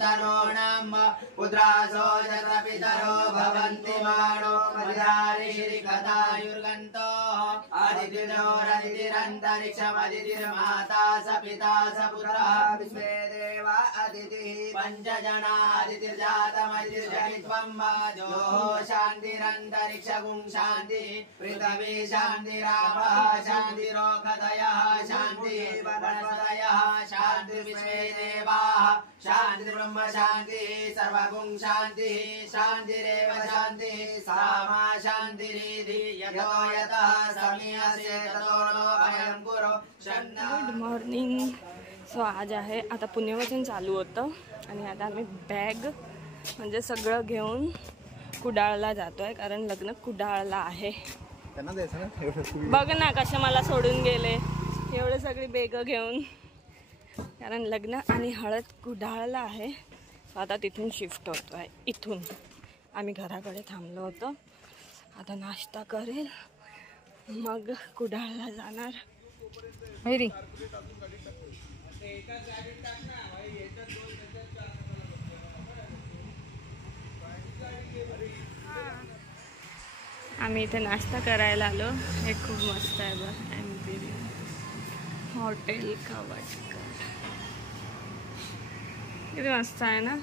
तनोणाम पुत्रासो जगपितरो भवन्ति मानो मर्यादिश्रीकथायुर्गन्तो अदितिरोरदितिरन्तरिक्षमदितिर्माता स पिता स पुत्रः विश्वे देवा अदितिः पञ्चजना अदितिर्जातमदितिर्जनित्वं वाजो शान्तिरन्तरिक्षगुं शान्तिः पृथिवी शान्तिरापः शान्तिरोषधयः शान्तिः वनस्पतयः शान्तिर्विश्वे देवाः शान्तिर्ब्रह्म शान्तिः सर्वगुं शान्तिः शान्तिरेव शान्तिः सामा शान्तिरिति यतो यतः समीयसे ततो नो भयं कुरु शन्नः। Good morning. सो आज आहे आता पुण्यवचन चालू होतं आणि आता आम्ही बॅग म्हणजे सगळं घेऊन कुडाळला जातोय कारण लग्न कुडाळला आहे. बघ ना कशा मला सोडून गेले एवढे सगळी बॅग घेऊन कारण लग्न आणि हळद कुडाळला आहे. आता तिथून शिफ्ट होतो आहे. इथून आम्ही घराकडे थांबलो होतो. आता नाश्ता करेल मग कुडाळला जाणार. मैरी आम्ही इथे नाश्ता करायला आलो. हे खूप मस्त आहे बघ. एम्पिरियल हॉटेल कावटकर किती मस्त आहे ना.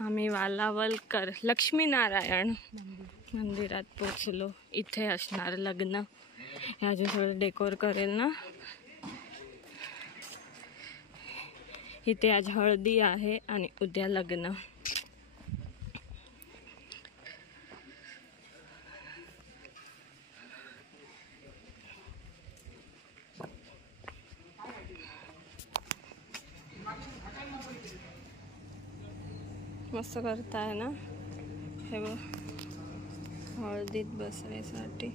आम्ही वालावलकर लक्ष्मीनारायण मंदिरात पोचलो. इथे असणार लग्न. अजून थोडं डेकोर करेल ना. इथे आज हळदी आहे आणि उद्या लग्न. मस्त करताय ना हे बघ हळदीत बसायसाठी.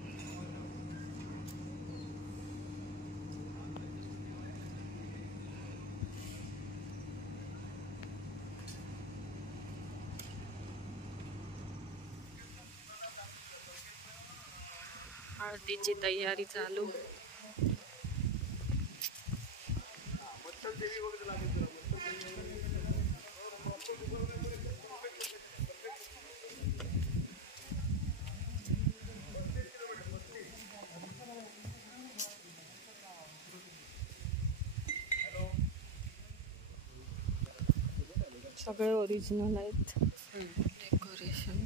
हळदीची तयारी चालू. सगळे ओरिजिनल आहेत. डेकोरेशन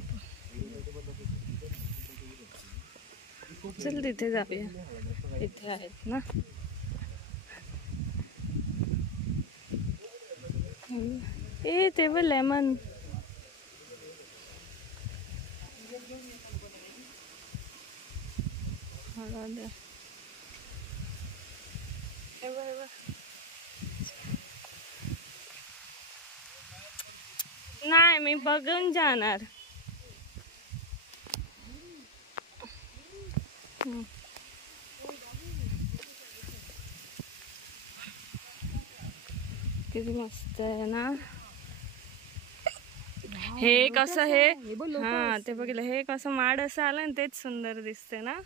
चल तिथे जाऊया. इथे आहेत ना. ए ते बघ लेमन. हळद हे बघ. नाही मी बघून जाणार. किती मस्त आहे ना. हे कसं हे हा ते बघितलं. हे कसं माड असं आलं आणि तेच सुंदर दिसते ना.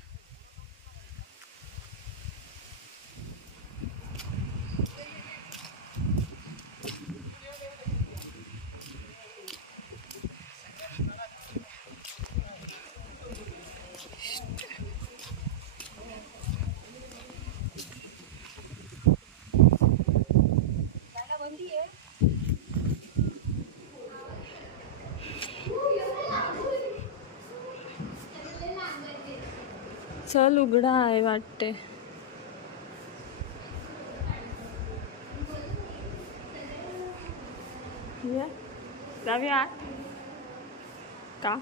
चल उघडा आहे वाटते. जाऊया का.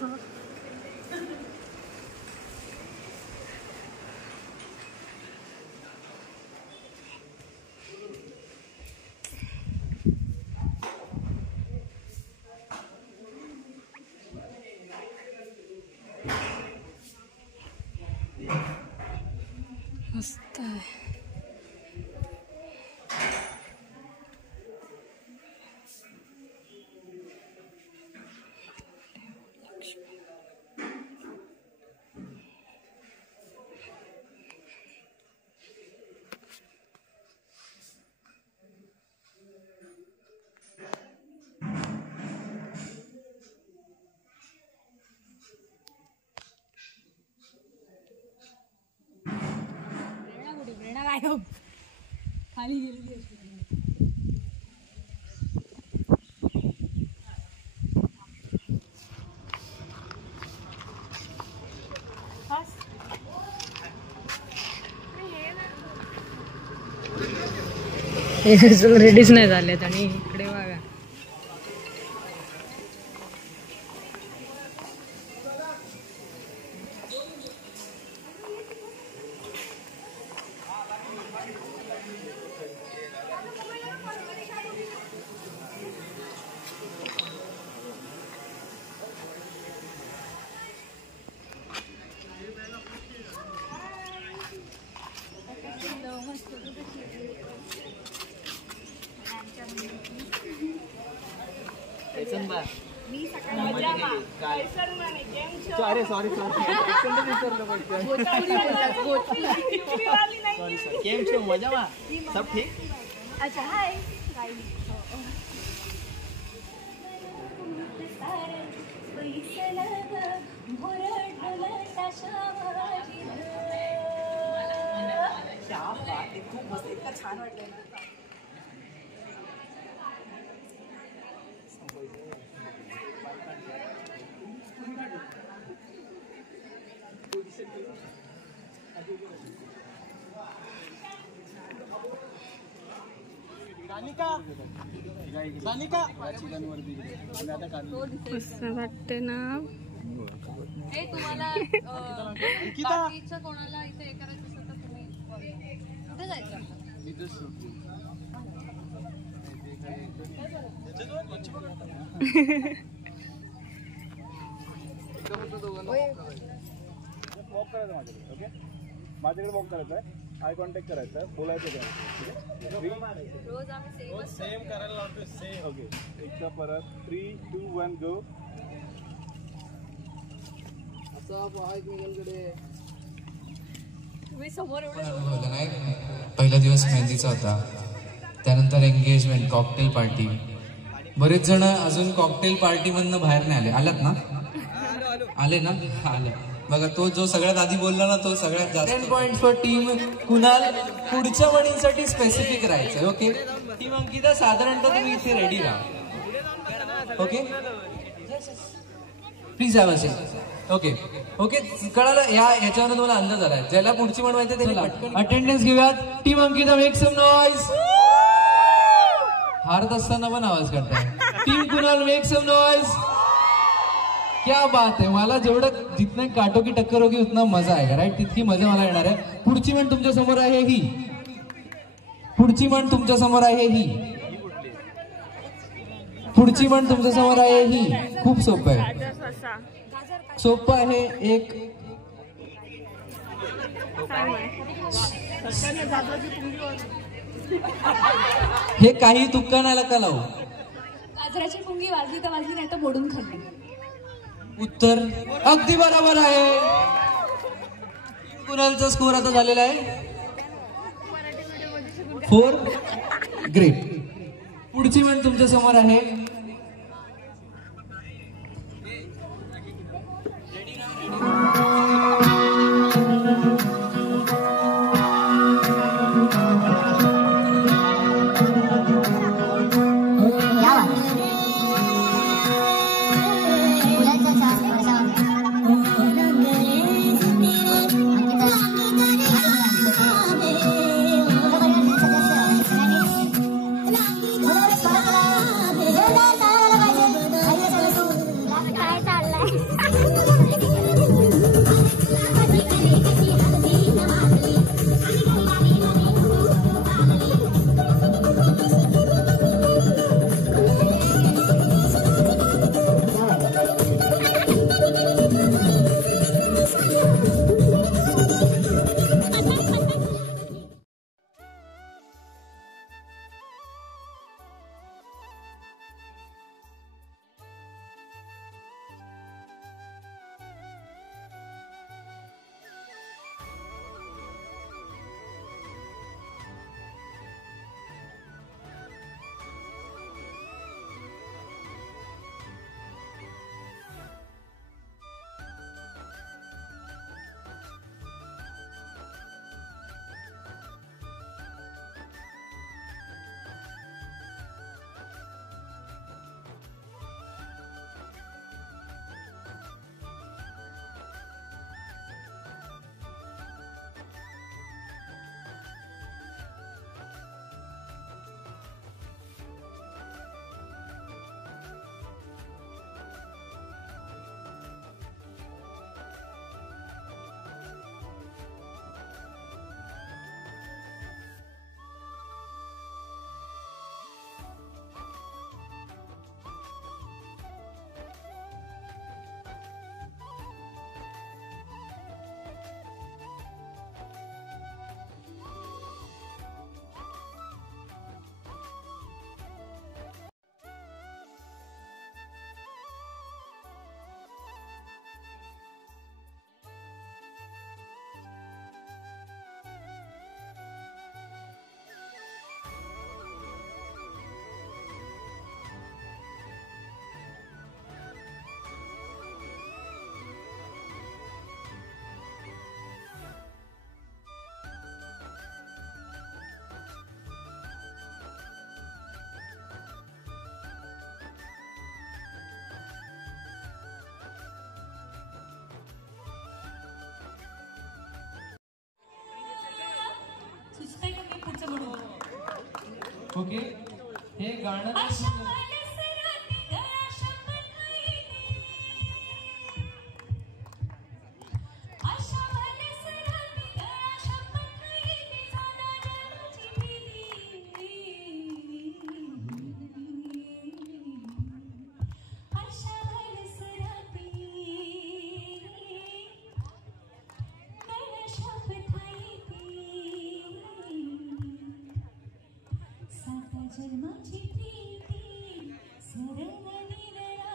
हा मस्त आहे. गायब खाली गेलेली रेडीच नाही झालेत आणि इकडे बघा अरे सॉरी केम छो मजामा सब ठीक अच्छा हाय खूप मस्त इतकं छान वाटलंय ना कसं वाटते ना तुम्हाला बाकीचं कोणाला इथे हे करायचं असेल तर तुम्ही कुठे जायचं माझ्याकडे वॉक करायचं आहे आय कॉन्टॅक्ट करायचं आहे बोलायचं रोज आम्ही सेम करायला लावतो सेम ओके एकदा परत 3, 2, 1 गो तुम्ही समोर पहिला दिवस मेहंदीचा होता त्यानंतर एंगेजमेंट कॉकटेल पार्टी बरेच जण अजून कॉकटेल पार्टी मधनं बाहेर नाही आले आलात ना आले ना आले बघा तो जो सगळ्यात आधी बोलला ना तो सगळ्यात जास्त 10 पॉइंट्स फॉर टीम कुणाल पुढच्या वणीसाठी स्पेसिफिक राहायचं ओके टीम अंकिता साधारणतः तुम्ही इथे रेडी राहा okay please have a seat okay okay कळालं याच्यावर तुम्हाला अंदाज आलाय ज्याला पुढची म्हणवायचं त्याला अटेंडन्स घेऊयात team Ankita make some noise हारत असताना पण आवाज करताय team Kunal make some noise क्या बात है मला जेवढं जितने काटो की टक्कर होगी उतना मजा आएगा राईट तितकी मजा मला येणार आहे पुढची म्हण तुमच्या समोर आहे ही पुढची म्हण तुमच्या समोर आहे ही पुढची म्हण तुमच्या समोर आहे ही खूप सोपं आहे सोपं आहे एक हे काही तुक्का नाही का लावू गाजराची पुंगी वाजली तर वाजली नाही तर मोडून खाल्ली उत्तर अगदी बरोबर आहे कुणालचा स्कोर आता झालेला आहे 4 ग्रेट पुढची म्हण तुमच्या समोर आहे Yeah. ओके हे गाणं जन्माची प्रीती सरळ दिनरा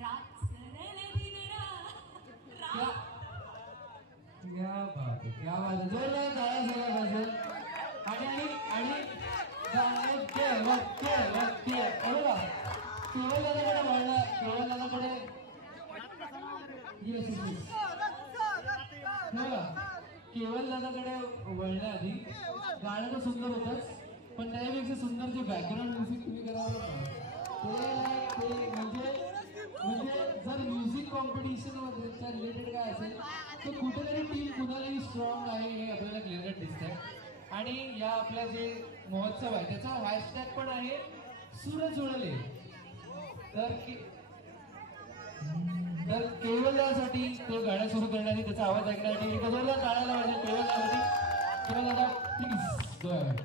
रात सरळ दिनरा क्या बात आहे, क्या बात आहे. जोरदार टाळ्या झाल्या पाहिजे. आणि केवळ दादाकडे वळला, केवळ दादाकडे केवळ दादाकडे वळण्याआधी गाणं तर सुंदर होतंच, पण त्यापेक्षा सुंदर जे बॅकग्राऊंड म्युझिक तुम्ही करावं ते म्हणजे जर म्युझिक कॉम्पिटिशन च्या रिलेटेड काय असेल तर कुठेतरी टीम कुणालाही स्ट्रॉंग आहे हे आपल्याला क्लिअर दिसतंय. आणि या आपला जे महोत्सव आहे त्याचा हॅशटॅग पण आहे सूरज उडले. तर केवळसाठी तो गाणं सुरू करण्यासाठी त्याचा आवाज ऐकण्यासाठी एका जोरदार टाळ्या लावायच्या केवळसाठी. केवळ दादा प्लीज गो अहेड.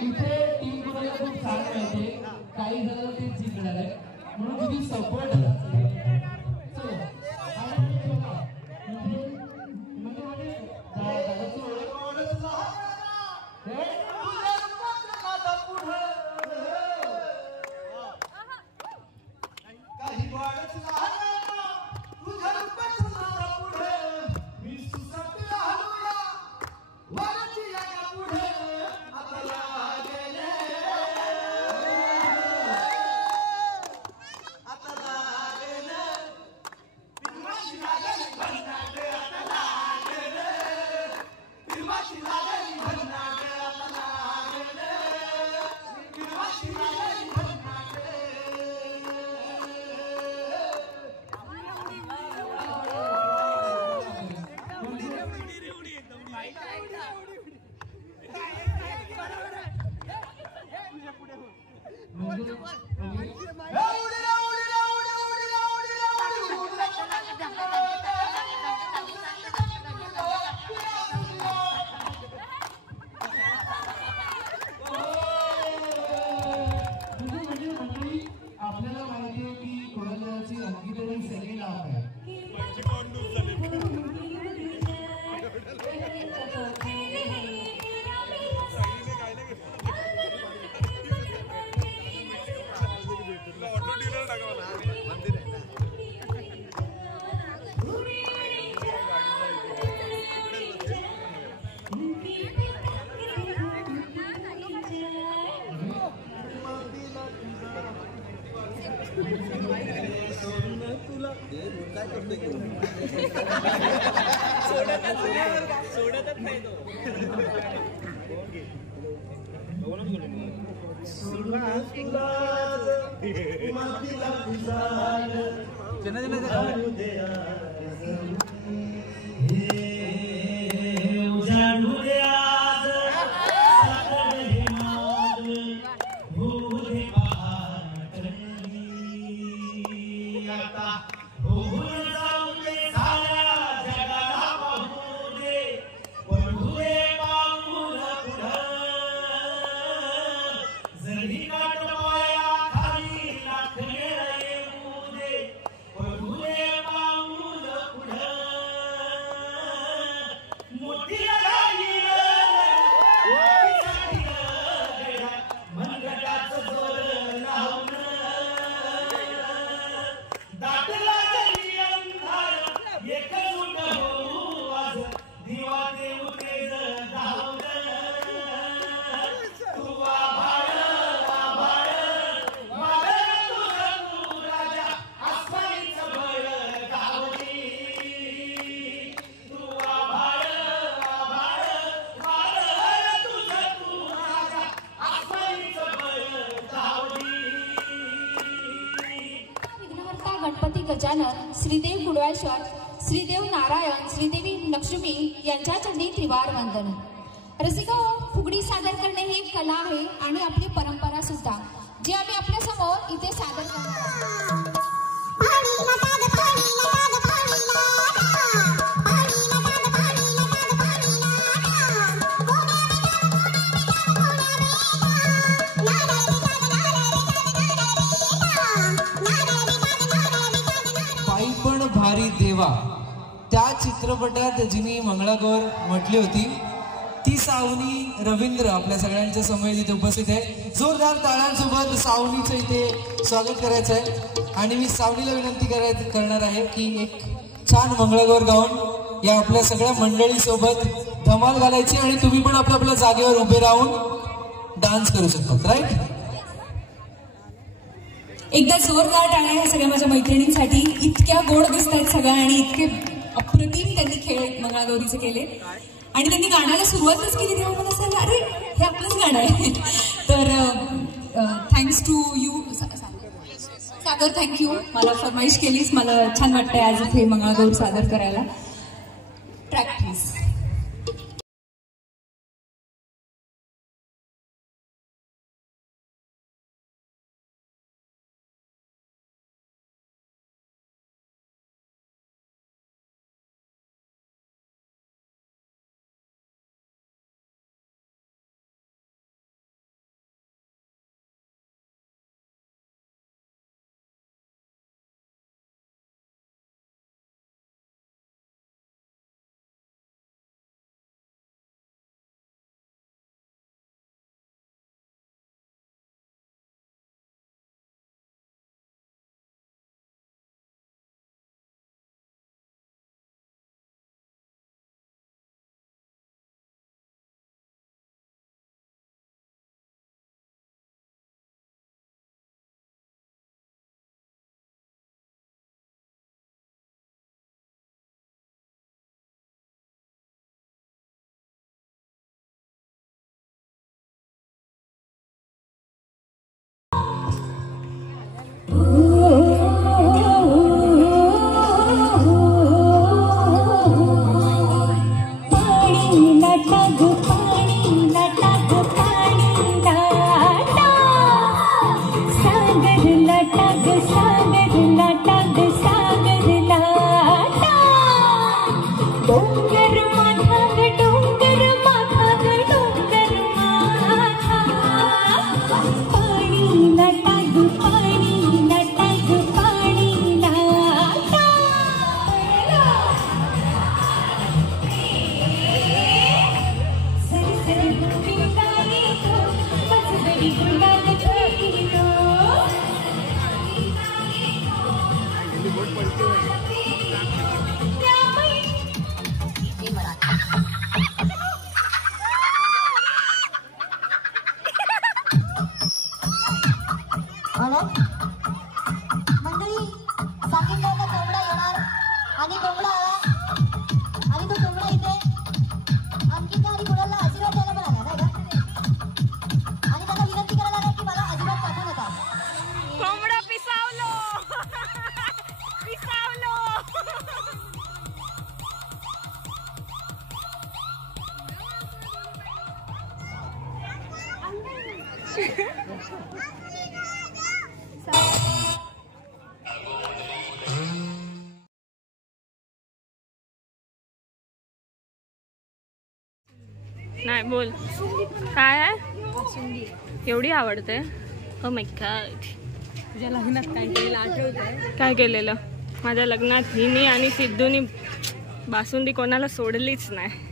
इथे टीम कुणाला खूप छान माहिती काही जणांना ते जिंकणार आहे म्हणून तुम्ही सपोर्ट आपल्याला माहिती आहे की कोणाची अंकितरी सेकंड हाफ आहे. तुला काय करतोय सोडतच नाही तो. गणपती गजानन, श्रीदेव कुडवाळेश्वर, श्रीदेव नारायण, श्रीदेवी लक्ष्मी यांच्या चरणी त्रिवार वंदन. रसिका, फुगडी सादर करणे ही एक कला आहे आणि आपली परंपरा सुद्धा, जी आम्ही आपल्या समोर इथे सादर करतो. भारी देवा त्या चित्रपटात जिनी मंगळागौर म्हटली होती ती सावनी रवींद्र आपल्या सगळ्यांच्या समोर इथे उपस्थित आहे. जोरदार टाळ्यांसोबत सावनीचं इथे स्वागत करायचं आहे आणि मी सावनीला विनंती करणार आहे की एक छान मंगळागौर गाऊन या आपल्या सगळ्या मंडळी सोबत धमाल घालायची आणि तुम्ही पण आपल्या जागेवर उभे राहून डान्स करू शकतात. राईट? एकदा जोरदार टाळ्या ह्या सगळ्या माझ्या मैत्रिणींसाठी. इतक्या गोड दिसतात सगळ्या आणि इतके अप्रतिम त्यांनी खेळ मंगळागौरीचे केले आणि त्यांनी गाण्याला सुरुवातच केली तेव्हा मला असं अरे हे आपलंच गाणं आहे. तर thanks to you Sagar, thank you. मला फरमाईश केलीस, मला छान वाटतंय आज इथे मंगळागौर सादर करायला. Track please. नाही बोल काय आहे एवढी आवडते. Oh my God. तुझ्या लग्नात काय केलेलं आठवतंय? काय केलेलं माझ्या लग्नात? हिनी आणि सिद्धूनी बासुंदी कोणाला सोडलीच नाही.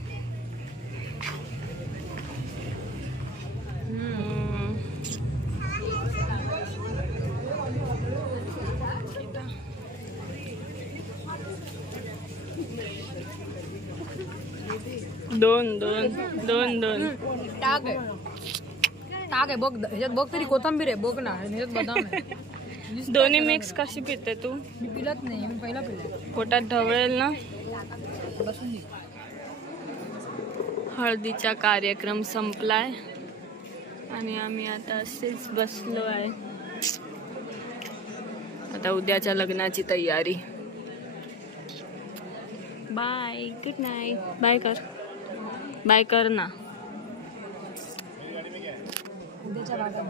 दोन दोन दोन दोन टाक आहे बघ, ह्याच्यात बघ तरी कोथंबीर आहे बघ ना, ह्याच्यात बदाम आहे. दोन्ही मिक्स कशी पिते तू? मी पिलत नाही, मी पहिला पिला. पोटात ढवळेल ना. बसून हळदीचा कार्यक्रम संपलाय आणि आम्ही आता असेच बसलो आहे. आता उद्याच्या लग्नाची तयारी. Bye, good night. बाय कर, बाय कर ना. उद्याच्या भागात